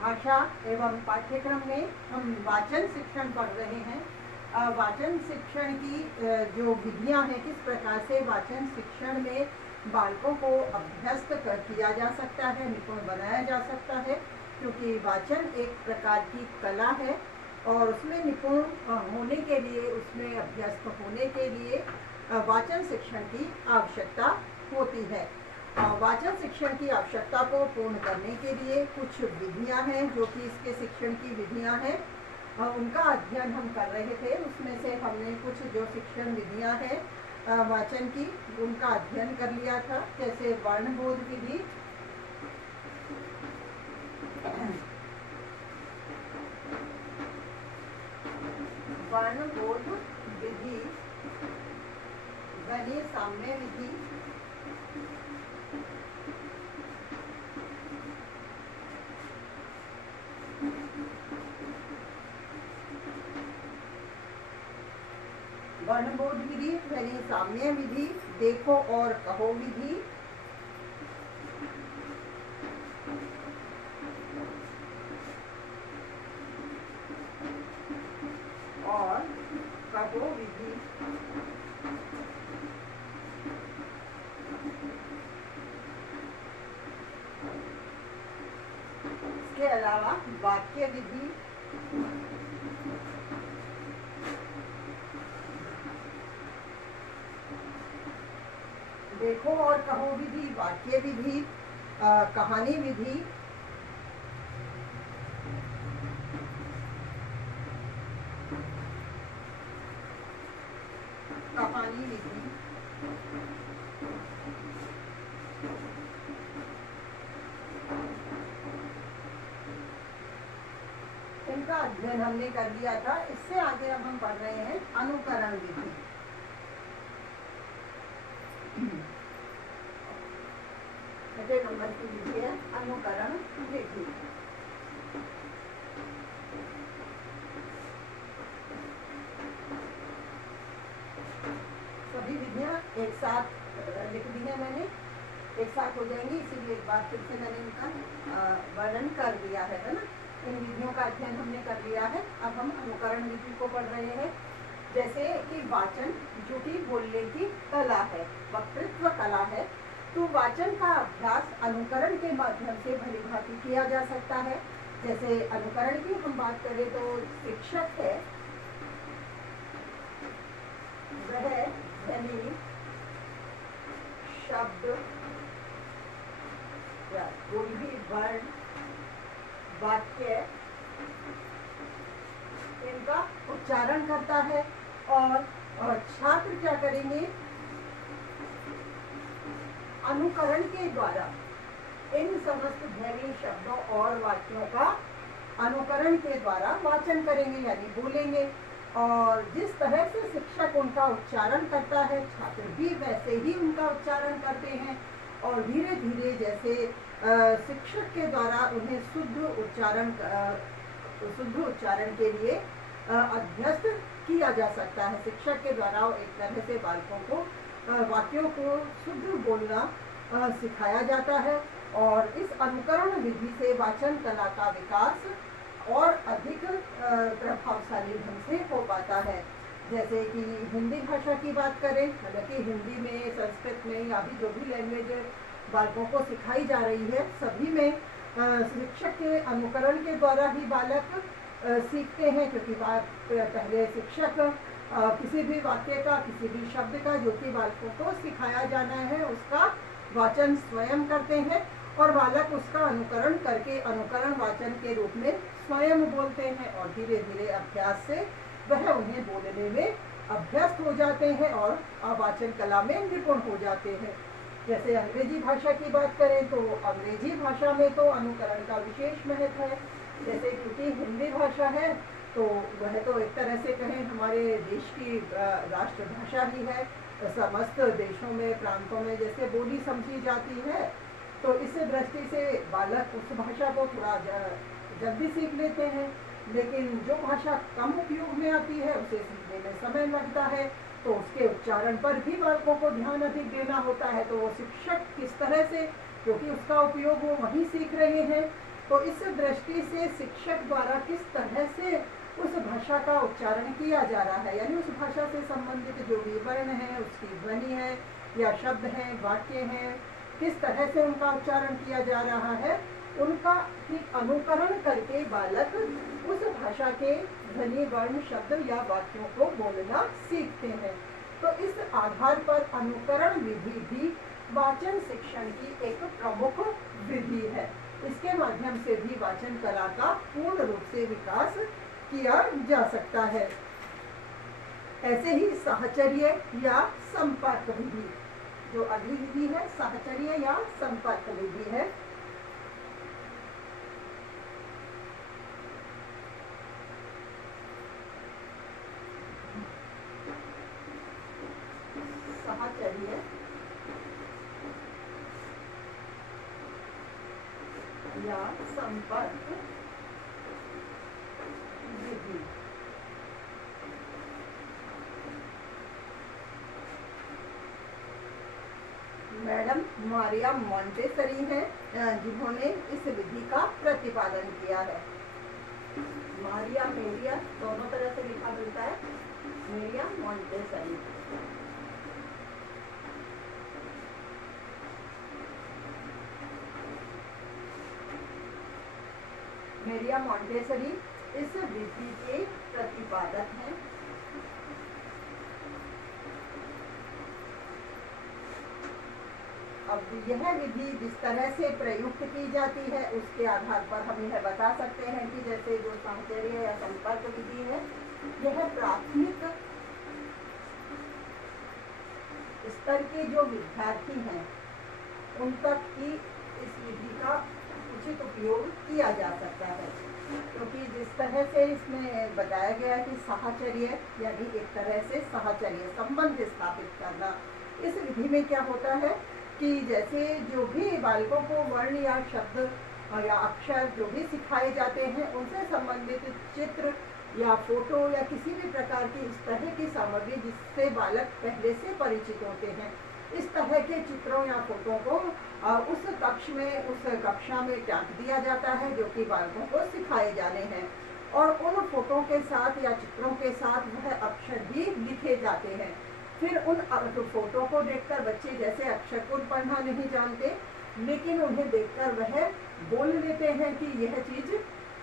भाषा एवं पाठ्यक्रम में हम वाचन शिक्षण पढ़ रहे हैं। वाचन शिक्षण की जो विधियां हैं, किस प्रकार से वाचन शिक्षण में बालकों को अभ्यस्त किया जा सकता है, निपुण बनाया जा सकता है, क्योंकि वाचन एक प्रकार की कला है और उसमें निपुण होने के लिए, उसमें अभ्यस्त होने के लिए वाचन शिक्षण की आवश्यकता होती है। वाचन शिक्षण की आवश्यकता को पूर्ण करने के लिए कुछ विधियां हैं, जो कि इसके शिक्षण की विधियां हैं, उनका अध्ययन हम कर रहे थे। उसमें से हमने कुछ जो शिक्षण विधियां हैं वाचन की, उनका अध्ययन कर लिया था। जैसे वर्णबोध विधि, वर्णबोध विधि, ध्वनि साम्य विधि, वर्णबोध विधि, ध्वनि साम्य विधि, देखो और कहो विधि, और कहो विधि, इसके अलावा वाक्य विधि, देखो और कहो विधि, वाक्य विधि, कहानी विधि, कहानी विधि, इनका अध्ययन हमने कर लिया था। इससे आगे अब हम पढ़ रहे हैं अनुकरण विधि। छठे नंबर की विधि है अनुकरण विधि। सभी विधियां एक साथ लिख दी है मैंने, एक साथ हो जाएंगी, इसीलिए एक बार फिर से मैंने इनका वर्णन कर दिया है ना। इन विधियों का अध्ययन हमने कर लिया है। अब हम अनुकरण विधि को पढ़ रहे हैं। जैसे कि वाचन जो कि बोलने की कला है, वक्तृत्व कला है, तो वाचन का अभ्यास अनुकरण के माध्यम से भली भांति किया जा सकता है। जैसे अनुकरण की हम बात करें तो शिक्षक है, वह ध्वनि, शब्द या कोई भी वर्ण, वाक्य, इनका उच्चारण करता है और छात्र क्या करेंगे, अनुकरण के द्वारा इन समस्त ध्वनि, शब्दों और वाक्यों का अनुकरण के द्वारा वाचन करेंगे, यानी बोलेंगे। और जिस तरह से शिक्षक उनका उच्चारण करता है, छात्र भी वैसे ही उनका उच्चारण करते हैं। और धीरे धीरे जैसे शिक्षक के द्वारा उन्हें शुद्ध उच्चारण के लिए अभ्यस्त किया जा सकता है। शिक्षक के द्वारा एक तरह से बालकों को वाक्यों को शुद्ध बोलना सिखाया जाता है। और इस अनुकरण विधि से वाचन कला का विकास और अधिक प्रभावशाली ढंग से हो पाता है। जैसे कि हिंदी भाषा की बात करें, हालांकि हिंदी में, संस्कृत में या भी जो भी लैंग्वेज बालकों को सिखाई जा रही है, सभी में शिक्षक के अनुकरण के द्वारा ही बालक सीखते हैं। क्योंकि पहले शिक्षक किसी भी वाक्य का, किसी भी शब्द का जो कि बालकों को सिखाया जाना है, उसका वाचन स्वयं करते हैं और बालक उसका अनुकरण करके अनुकरण वाचन के रूप में स्वयं बोलते हैं। और धीरे धीरे अभ्यास से वह उन्हें बोलने में अभ्यस्त हो जाते हैं और वाचन कला में निपुण हो जाते हैं। जैसे अंग्रेजी भाषा की बात करें तो अंग्रेजी भाषा में तो अनुकरण का विशेष महत्व है। जैसे क्योंकि हिंदी भाषा है तो वह तो एक तरह से कहें हमारे देश की राष्ट्रभाषा ही है, समस्त देशों में, प्रांतों में जैसे बोली समझी जाती है। तो इस दृष्टि से बालक उस भाषा को थोड़ा जल्दी सीख लेते हैं। लेकिन जो भाषा कम उपयोग में आती है उसे सीखने में समय लगता है, तो उसके उच्चारण पर भी बालकों को ध्यान अधिक देना होता है। तो वो शिक्षक किस तरह से, क्योंकि उसका उपयोग वो वहीं सीख रहे हैं, तो इस दृष्टि से शिक्षक द्वारा किस तरह से उस भाषा का उच्चारण किया जा रहा है, यानी उस भाषा से संबंधित जो भी वर्ण है, उसकी ध्वनि है या शब्द हैं, वाक्य हैं, किस तरह से उनका उच्चारण किया जा रहा है, उनका ठीक अनुकरण करके बालक उस भाषा के ध्वनि, वर्ण, शब्द या वाक्यों को बोलना सीखते हैं। तो इस आधार पर अनुकरण विधि भी वाचन शिक्षण की एक प्रमुख विधि है। इसके माध्यम से भी वाचन कला का पूर्ण रूप से विकास किया जा सकता है। ऐसे ही साहचर्य या संपर्क विधि, जो अगली विधि है साहचर्य या संपर्क विधि है। साहचर्य या संपर्क विधि। मैडम मारिया मॉन्टेसरी हैं जिन्होंने इस विधि का प्रतिपादन किया है। मारिया मेरिया दोनों तरह से लिखा मिलता है, मेरिया मॉन्टेसरी। मेरिया मॉन्टेसरी इस विधि के प्रतिपादक हैं। अब यह विधि जिस तरह से प्रयुक्त की जाती है उसके आधार पर हम यह बता सकते हैं कि जैसे जो साहचर्य या संपर्क विधि है, यह प्राथमिक स्तर के जो विद्यार्थी हैं उन तक ही इस विधि का उचित उपयोग किया जा सकता है, क्योंकि जिस तरह से इसमें बताया गया कि साहचर्य यानी एक तरह से साहचर्य संबंध स्थापित करना, इस विधि में क्या होता है कि जैसे जो भी बालकों को वर्ण या शब्द या अक्षर जो भी सिखाए जाते हैं उनसे संबंधित चित्र या फोटो या किसी भी प्रकार की इस तरह की सामग्री जिससे बालक पहले से परिचित होते हैं, इस तरह के चित्रों या फोटो को उस कक्ष में, उस कक्षा में टाँक दिया जाता है जो कि बालकों को सिखाए जाने हैं, और उन फोटो के साथ या चित्रों के साथ वह अक्षर भी लिखे जाते हैं। फिर उन फोटो को देखकर बच्चे जैसे अक्षर को पढ़ना नहीं जानते, लेकिन उन्हें देखकर वह बोल लेते हैं कि यह चीज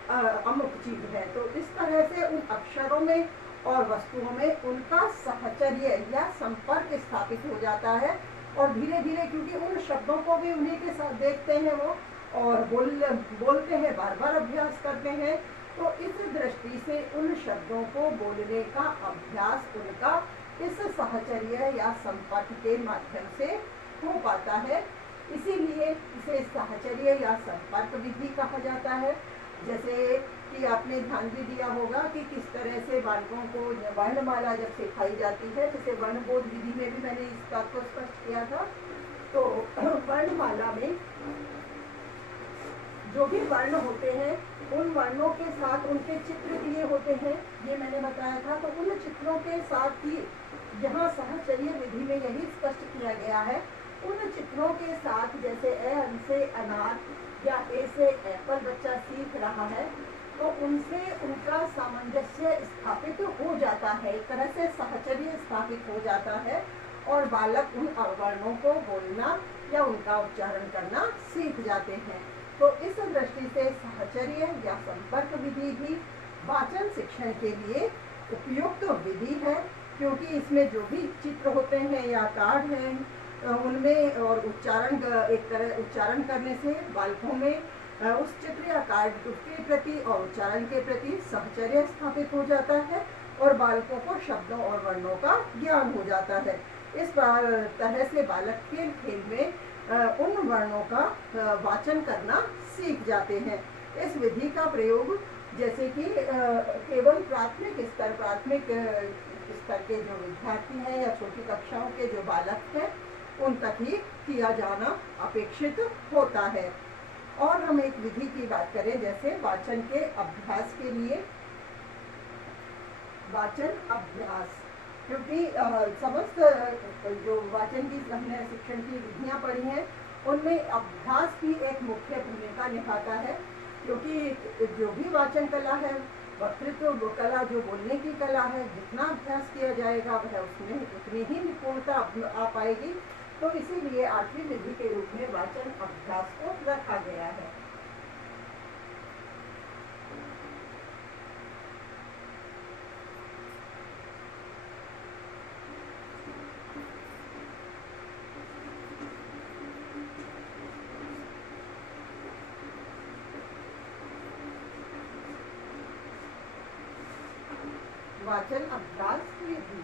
अमुक चीज है। तो इस तरह से उन अक्षरों में और वस्तुओं में उनका साहचर्य या संपर्क स्थापित हो जाता है, और धीरे धीरे क्योंकि उन शब्दों को भी उन्हीं के साथ देखते हैं वो और बोलते हैं, बार बार अभ्यास करते हैं, तो इस दृष्टि से उन शब्दों को बोलने का अभ्यास उनका इस साहचर्य या संपर्क के माध्यम से हो पाता है। इसीलिए इसे साहचर्य या संपर्क विधि कहा जाता है। जैसे कि आपने ध्यान भी दिया होगा कि किस तरह से बालकों को वर्णमाला जब सिखाई जाती है, जैसे वर्णबोध विधि में भी मैंने इस बात को स्पष्ट किया था। तो वर्णमाला में जो भी वर्ण होते हैं उन वर्णों के साथ उनके चित्र दिए होते हैं, ये मैंने बताया था। तो उन चित्रों के साथ ही यहाँ साहचर्य विधि में यही स्पष्ट किया गया है, उन चित्रों के साथ जैसे ए से अनार या ए से एप्पल बच्चा सीख रहा है, तो उनसे उनका सामंजस्य स्थापित हो जाता है, एक तरह से साहचर्य स्थापित हो जाता है, और बालक उन वर्णों को बोलना या उनका उच्चारण करना सीख जाते हैं। तो इस दृष्टि से साहचर्य या संपर्क विधि भी वाचन शिक्षण के लिए उपयुक्त विधि है, क्योंकि इसमें जो भी चित्र होते हैं या कार्ड हैं उनमें और उच्चारण एक तरह उच्चारण करने से बालकों में उस चित्र या कार्ड के प्रति और उच्चारण के प्रति साहचर्य स्थापित हो जाता है, और बालकों को शब्दों और वर्णों का ज्ञान हो जाता है। इस तरह से बालक खेल खेल में उन वर्णों का वाचन करना सीख जाते हैं। इस विधि का प्रयोग जैसे कि केवल प्राथमिक स्तर के जो विद्यार्थी हैं या छोटी कक्षाओं के जो बालक हैं उन तक ही किया जाना अपेक्षित होता है। और हम एक विधि की बात करें जैसे वाचन के अभ्यास के लिए, वाचन अभ्यास, क्योंकि समस्त जो वाचन की हमने शिक्षण की विधियां पढ़ी हैं उनमें अभ्यास की एक मुख्य भूमिका निभाता है। क्योंकि जो भी वाचन कला है, वक्तृत्व कला जो बोलने की कला है, जितना अभ्यास किया जाएगा वह उसमें उतनी ही निपुणता आ पाएगी। तो इसीलिए 8वीं विधि के रूप में वाचन अभ्यास को रखा गया है। वाचन अभ्यास विधि।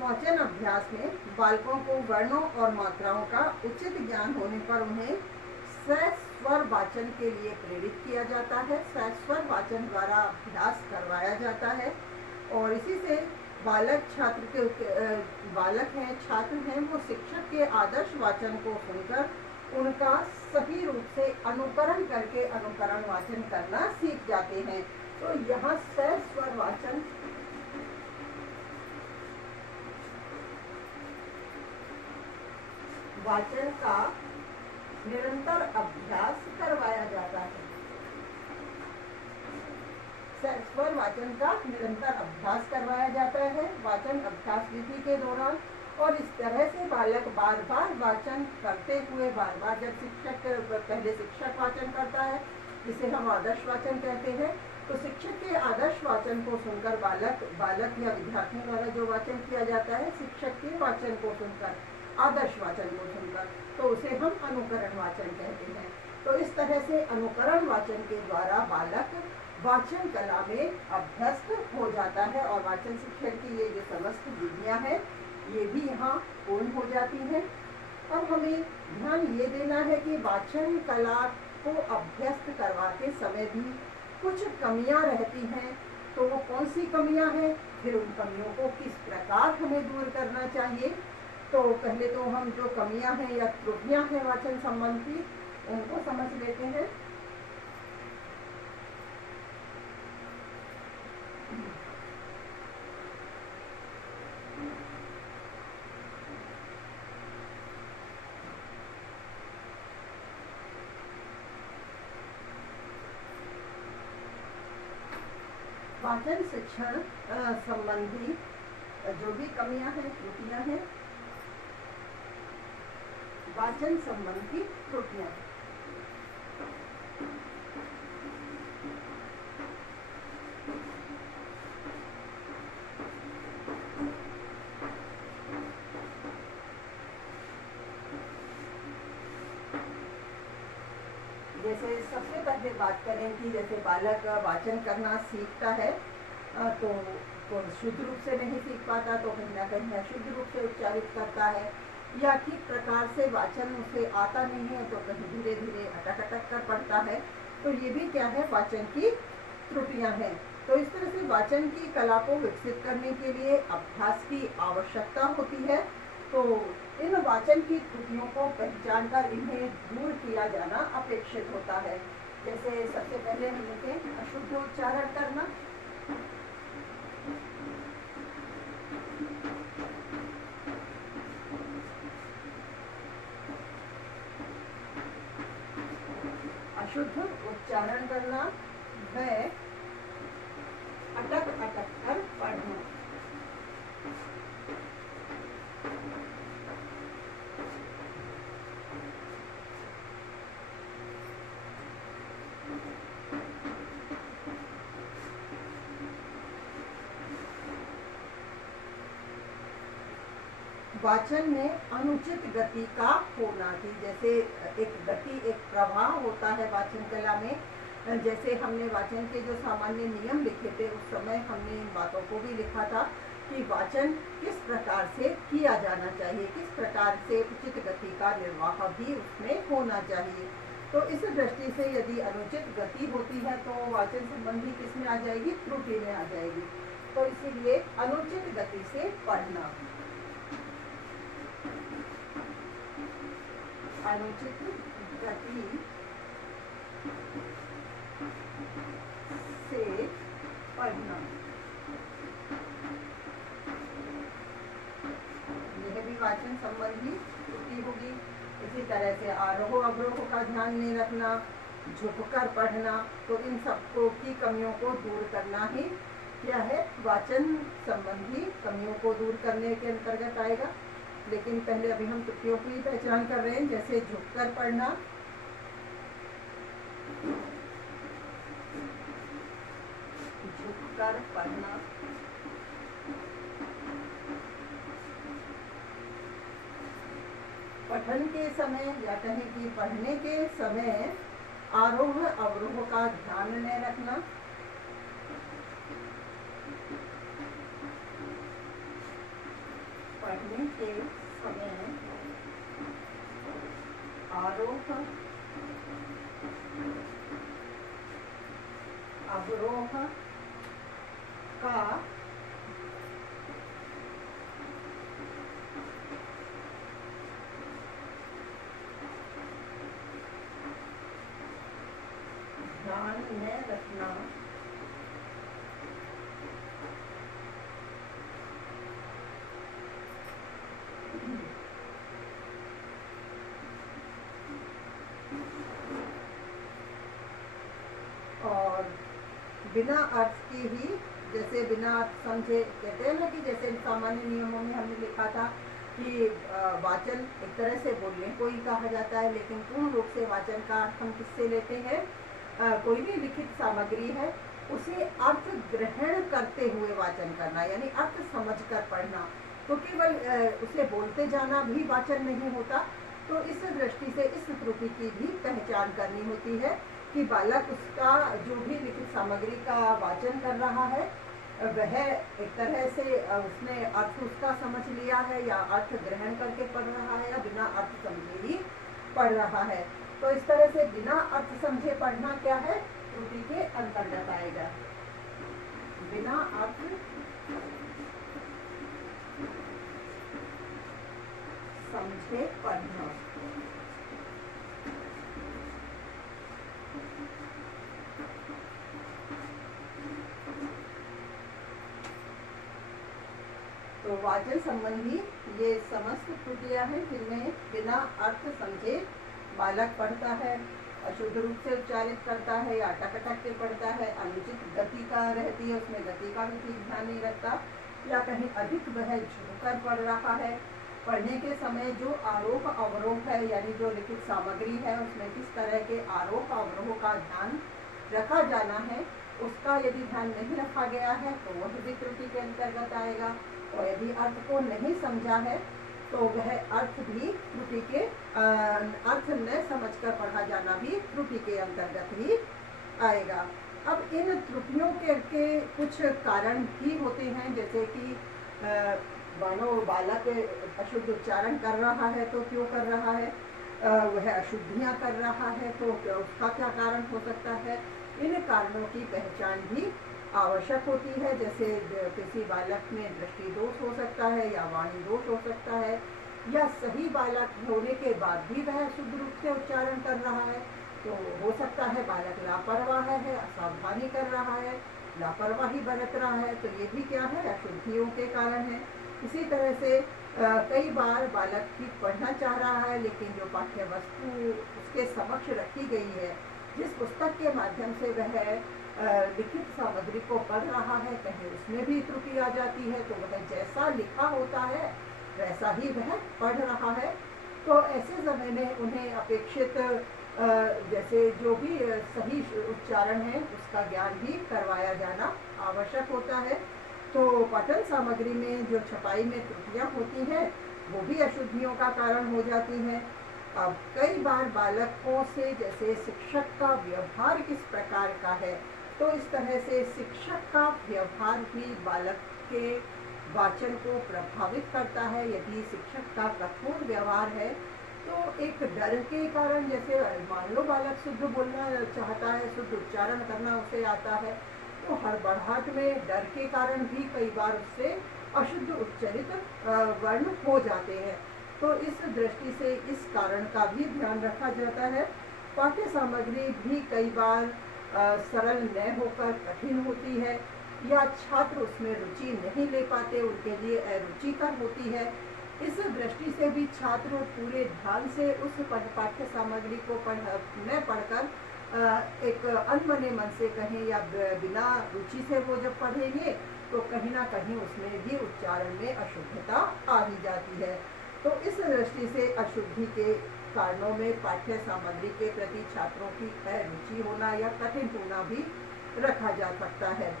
वाचन अभ्यास में बालकों को वर्णों और मात्राओं का उचित ज्ञान होने पर उन्हें सस्वर वाचन के लिए प्रेरित किया जाता है। सस्वर वाचन द्वारा अभ्यास करवाया जाता है और इसी से बालक हैं, छात्र हैं, वो शिक्षक के आदर्श वाचन को सुनकर उनका सही रूप से अनुकरण करके अनुकरण वाचन करना सीख जाते हैं। तो यहाँ सस्वर वाचन वाचन का निरंतर अभ्यास करवाया जाता है। सस्वर वाचन का निरंतर अभ्यास करवाया जाता है वाचन अभ्यास विधि के दौरान। और इस तरह से बालक बार बार वाचन करते हुए बार बार जब पहले शिक्षक वाचन करता है, जिसे हम आदर्श वाचन कहते हैं, तो शिक्षक के आदर्श वाचन को सुनकर बालक या विद्यार्थियों द्वारा जो वाचन किया जाता है, शिक्षक के वाचन को सुनकर, आदर्श वाचन को सुनकर, तो उसे हम अनुकरण वाचन कहते हैं। तो इस तरह से अनुकरण वाचन के द्वारा बालक वाचन कला में अभ्यस्त हो जाता है और वाचन शिक्षण की ये जो समस्त विधियां हैं ये भी यहाँ पूर्ण हो जाती हैं। अब हमें ध्यान ये देना है कि वाचन कला को अभ्यस्त करवाते समय भी कुछ कमियां रहती हैं। तो वो कौन सी कमियां हैं, फिर उन कमियों को किस प्रकार हमें दूर करना चाहिए। तो पहले तो हम जो कमियां हैं या त्रुटियां हैं वाचन संबंधी, उनको समझ लेते हैं। वाचन शिक्षण संबंधी जो भी कमियां हैं, त्रुटियां हैं, वाचन संबंधी त्रुटियां। जैसे सबसे पहले बात करें कि जैसे बालक वाचन करना सीखता है तो शुद्ध रूप से नहीं सीख पाता, तो कहीं ना कहीं अशुद्ध रूप से उच्चारित करता है, या ठीक प्रकार से वाचन उसे आता नहीं है तो कहीं धीरे धीरे अटक कर पढ़ता है। तो ये भी क्या है, वाचन की त्रुटियां हैं। तो इस तरह से वाचन की कला को विकसित करने के लिए अभ्यास की आवश्यकता होती है। तो इन वाचन की त्रुटियों को पहचानकर इन्हें दूर किया जाना अपेक्षित होता है। जैसे सबसे पहले हम लेते हैं अशुद्ध उच्चारण करना। अशुद्ध उच्चारण करना व अटक कर पढ़ना। वाचन में अनुचित गति का होना, कि जैसे एक गति, एक प्रवाह होता है वाचन कला में। जैसे हमने वाचन के जो सामान्य नियम लिखे थे उस समय हमने इन बातों को भी लिखा था कि वाचन किस प्रकार से किया जाना चाहिए, किस प्रकार से उचित गति का निर्वाह भी उसमें होना चाहिए। तो इस दृष्टि से यदि अनुचित गति होती है तो वाचन संबंधी किसमें आ जाएगी, त्रुटि में आ जाएगी। तो इसीलिए अनुचित गति से पढ़ना, अनुचित गति से पढ़ना, यह भी वाचन संबंधी त्रुटि होगी। इसी तरह से आरोह अवरोह का ध्यान नहीं रखना, झुककर पढ़ना, तो इन सबको की कमियों को दूर करना ही क्या है, वाचन संबंधी कमियों को दूर करने के अंतर्गत आएगा। लेकिन पहले अभी हम त्रुटियों की पहचान कर रहे हैं, जैसे झुककर पढ़ना, झुककर पढ़ना, पठन के समय या कहें कि पढ़ने के समय आरोह अवरोह का ध्यान न रखना, पढ़ने के समय आरोह अवरोह का ध्यान न रखना, और बिना अर्थ की ही, जैसे बिना अर्थ समझे कहते हैं ना कि जैसे सामान्य नियमों में हमने लिखा था कि वाचन एक तरह से बोलने को ही कहा जाता है, लेकिन पूर्ण रूप से वाचन का अर्थ हम किससे लेते हैं, कोई भी लिखित सामग्री है उसे अर्थ ग्रहण करते हुए वाचन करना, यानी अर्थ समझकर पढ़ना। तो केवल उसे बोलते जाना भी वाचन नहीं होता। तो इस दृष्टि से इस त्रुटि की भी पहचान करनी होती है कि बालक उसका जो भी लिखित सामग्री का वाचन कर रहा है वह एक तरह से उसने अर्थ उसका समझ लिया है, या अर्थ ग्रहण करके पढ़ रहा है, या बिना अर्थ समझे ही पढ़ रहा है। तो इस तरह से बिना अर्थ समझे पढ़ना क्या है, त्रुटि के अंतर्गत आएगा। बिना अर्थ समझे पढ़ना। तो वाचन संबंधी ये समस्त त्रुटियां हैं जिनमें बिना अर्थ समझे बालक पढ़ता है, अशुद्ध रूप से उच्चारित करता है, या अटक अटक के पढ़ता है, अनुचित गति का रहती है, उसमें गति का भी ठीक ध्यान नहीं रखता, या कहीं अधिक वह झुककर पढ़ रहा है। पढ़ने के समय जो आरोह अवरोह है, यानी जो लिखित सामग्री है उसमें किस तरह के आरोह अवरोह का ध्यान रखा जाना है, उसका यदि ध्यान नहीं रखा गया है तो वह भी त्रुटि के अंतर्गत आएगा। और यदि अर्थ को नहीं समझा है तो वह अर्थ भी त्रुटि के अर्थ न समझकर पढ़ा जाना भी त्रुटि के अंतर्गत ही आएगा। अब इन त्रुटियों के कुछ कारण भी होते हैं, जैसे कि मानो बालक अशुद्ध उच्चारण कर रहा है तो क्यों कर रहा है, वह अशुद्धियाँ कर रहा है तो उसका क्या कारण हो सकता है। इन कारणों की पहचान भी आवश्यक होती है। जैसे किसी बालक में दृष्टि दोष हो सकता है, या वाणी दोष हो सकता है, या सही बालक होने के बाद भी वह शुद्ध रूप से उच्चारण कर रहा है, तो हो सकता है बालक लापरवाह है, असावधानी कर रहा है, लापरवाही बरत रहा है, तो ये भी क्या है, अशुद्धियों के कारण है। इसी तरह से कई बार बालक ठीक पढ़ना चाह रहा है, लेकिन जो पाठ्य वस्तु उसके समक्ष रखी गई है, जिस पुस्तक के माध्यम से वह लिखित सामग्री को पढ़ रहा है, कहीं उसमें भी त्रुटि आ जाती है, तो वह जैसा लिखा होता है वैसा ही वह पढ़ रहा है। तो ऐसे समय में उन्हें अपेक्षित जैसे जो भी सही उच्चारण है उसका ज्ञान भी करवाया जाना आवश्यक होता है। तो पठन सामग्री में जो छपाई में त्रुटियां होती हैं वो भी अशुद्धियों का कारण हो जाती हैं। अब कई बार बालकों से जैसे शिक्षक का व्यवहार किस प्रकार का है, तो इस तरह से शिक्षक का व्यवहार भी बालक के वाचन को प्रभावित करता है। यदि शिक्षक का कठोर व्यवहार है तो एक डर के कारण, जैसे मान लो बालक शुद्ध बोलना चाहता है, शुद्ध उच्चारण करना उसे आता है, तो हड़बड़ाहट में डर के कारण भी कई बार उससे अशुद्ध उच्चरित वर्ण हो जाते हैं। तो इस दृष्टि से इस कारण का भी ध्यान रखा जाता है। पाठ्य सामग्री भी कई बार सरल न होकर कठिन होती है, या छात्र उसमें रुचि नहीं ले पाते, उनके लिए अरुचिकर होती है। इस दृष्टि से भी छात्र पूरे ध्यान से उस पाठ्य सामग्री को न पढ़कर एक अनमने मन से कहें या बिना रुचि से वो जब पढ़ेंगे तो कहीं ना कहीं उसमें भी उच्चारण में अशुद्धता आ ही जाती है। तो इस दृष्टि से अशुद्धि के कारणों में पाठ्य सामग्री के प्रति छात्रों की अरुचि होना या कठिन होना भी रखा जा सकता है।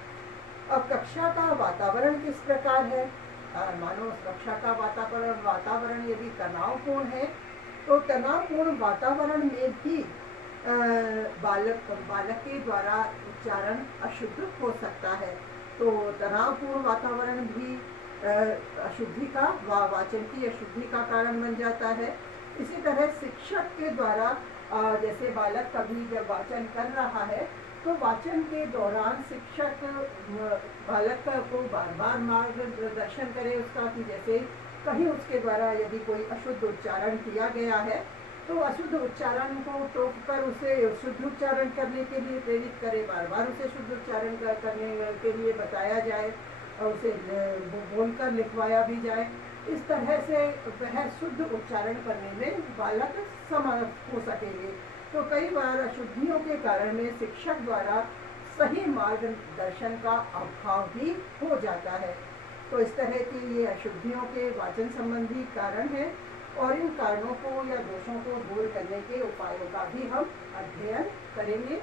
अब कक्षा का वातावरण किस प्रकार है? मानो कक्षा का वातावरण यदि तनावपूर्ण है तो तनावपूर्ण वातावरण में भी बालक के द्वारा उच्चारण अशुद्ध हो सकता है। तो तनावपूर्ण वातावरण भी अशुद्धि का वाचन की अशुद्धि का कारण बन जाता है। इसी तरह शिक्षक के द्वारा जैसे बालक कभी जब वाचन कर रहा है तो वाचन के दौरान शिक्षक बालक को बार बार मार्गदर्शन करे उसका, कि जैसे कहीं उसके द्वारा यदि कोई अशुद्ध उच्चारण किया गया है तो अशुद्ध उच्चारण को टोककर उसे शुद्ध उच्चारण करने के लिए प्रेरित करे, बार बार उसे शुद्ध उच्चारण करने के लिए बताया जाए और उसे बोलकर लिखवाया भी जाए। इस तरह से वह शुद्ध उच्चारण करने में बालक समर्थ हो सकेंगे। तो कई बार अशुद्धियों के कारण में शिक्षक द्वारा सही मार्गदर्शन का अभाव भी हो जाता है। तो इस तरह की ये अशुद्धियों के वाचन संबंधी कारण हैं और इन कारणों को या दोषों को दूर करने के उपायों का भी हम अध्ययन करेंगे।